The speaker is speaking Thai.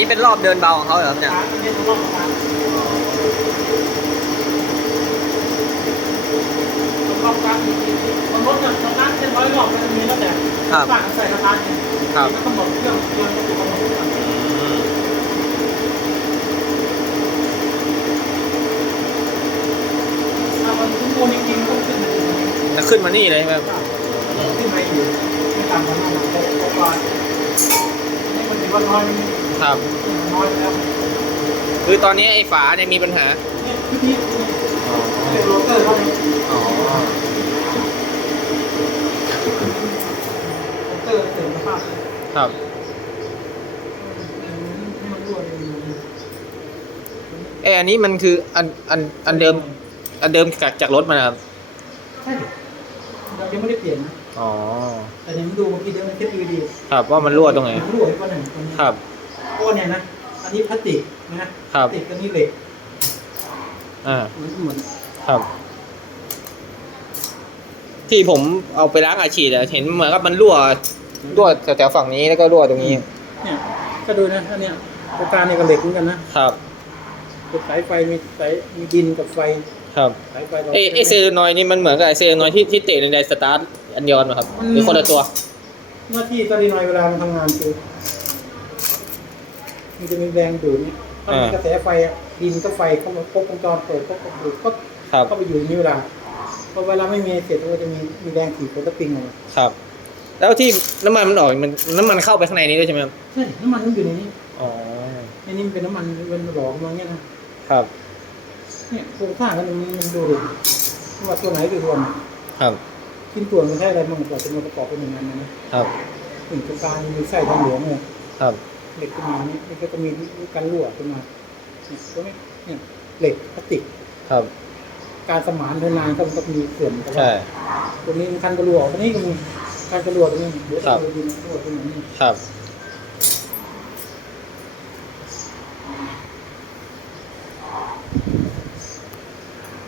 นี้เป็นรอบเดินเบาของเขาเหรอครับเนี่ยขาอันนี้เขาลอกมาลอกกลางมันลดจากสตาร์ทเป็นร้อยรอบมันมีแล้วแต่ครับต่างใส่สตาร์ทเนี่ยครับก็ต้องบอกเครื่องเครื่องก็คือความรู้กันอืมถ้ามันทุ่มโมจริงๆก็ขึ้นมาถึงตรงนี้จะขึ้นมานี่เลยใช่ไหมครับขึ้นมาอยู่ไม่ต่ำกว่านั้นแต่เพราะว่านี่มันถือว่าน้อยมัน ครับ น้อยแล้วคือตอนนี้ไอ้ฝาเนี่ยมีปัญหาเนี่ยที่นี่เป็นโรเตอร์เขาเนี่ยอ๋อ โรเตอร์เสริมสภาพครับให้มันรั่วเลยเอยอันนี้มันคืออันอันอันเดิม อันเดิมจากจากรถมานะครับ ใช่เรายังไม่ได้เปลี่ยนนะ อ๋อ แต่ยังดูเมื่อกี้เดี๋ยวมันเทปดีครับว่ามันรั่วตรงไหนมันรั่วอีกว่าหนึ่งตรงนี้ครับ เพราะว่าเนี่ยนะ อันนี้พลาสติกนะครับพลาสติกอันนี้เหล็ก อ่าเหมือนเหมือนครับ ที่ผมเอาไปล้างอาชีพอะเห็นเหมือนกับมันรั่วรั่วแถวๆฝั่งนี้แล้วก็รั่วตรงนี้ เนี่ย ก็ดูนะอันเนี้ยโครงการเนี่ยก็เหล็กเหมือนกันนะ ครับเป็นสายไฟมีสายมีดินกับไฟ ครับสายไฟเอยไอเซลนอยด์นี่มันเหมือนกับไอเซลนอยด์ที่ที่เตะในไดสตาร์ทอันเดียวกันไหมครับหรือคนละตัว หน้าที่ตอนนี้หน่อยเวลามันทำงานคือ มันจะมีแรงดูดเนี่ยถ้ามีกระแสไฟอะดินก็ไฟเข้ามาครบวงจรเปิดครบวงจรก็ครับเข้าไปอยู่ในนี้เวลาพอเวลาไม่มีเสร็จมันก็จะมีมีแรงถีบตัวตะปิงออกมาครับ แล้วที่น้ำมันมันออกมันน้ำมันเข้าไปข้างในนี้ด้วยใช่ไหมครับใช่น้ำมันมันอยู่ในนี้อ๋อในนี้มันเป็นน้ำมันเป็นหลอมมาเงี้ยนะครับเนี่ยโครงสร้างกันมันมันดูดิว่าตัวไหนคือตัวไหนครับชิ้นส่วนมันใช้อะไรบ้างกว่าจะมาประกอบเป็นอย่างนั้นนะครับ ถึงตรงกลางมันมีไส้ทองเหลืองเลยครับ เหล็กขึ้นมานี่มันก็จะมีการรั่วขึ้นมาเนี่ยตรงนี้เนี่ยเหล็กพลาสติก ครับ การสมานนานๆก็มันก็มีเสื่อมแต่ว่าใช่ตรงนี้มันคันกระรั่วตรงนี้ก็มีการกระรั่วตรงนี้เดี๋ยวครัเราบดูนะรั่วตรงนี้ ครับ